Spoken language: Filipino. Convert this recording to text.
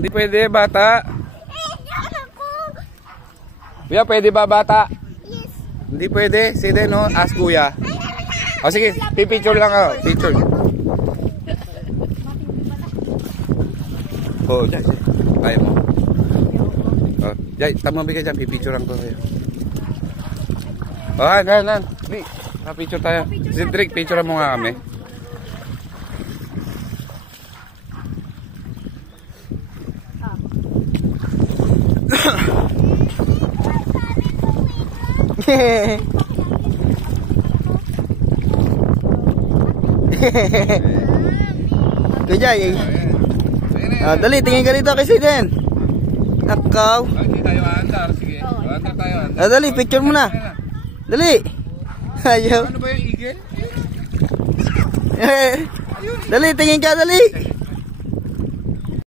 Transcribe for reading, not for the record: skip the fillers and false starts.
Hindi pwede, bata. Kuya, pwede ba, bata? Yes. Hindi pwede. Sige, no? Ask kuya. O sige, pipicture lang ako. Picture. Oh, Jai. Kaya mo. Oh, Jai, tamabi ka dyan. Pipicture lang ko kayo. Oh, han. Picture tayo. Cedric, picture mo nga kami. Kajay. Dali, tingin ka dito kasi din. Nakaw. Hindi tayo andar. Sige. Andar tayo. Dali, picture mo na. Dali. Ayaw. Ano ba yung eagle? Dali, tingin ka, dali.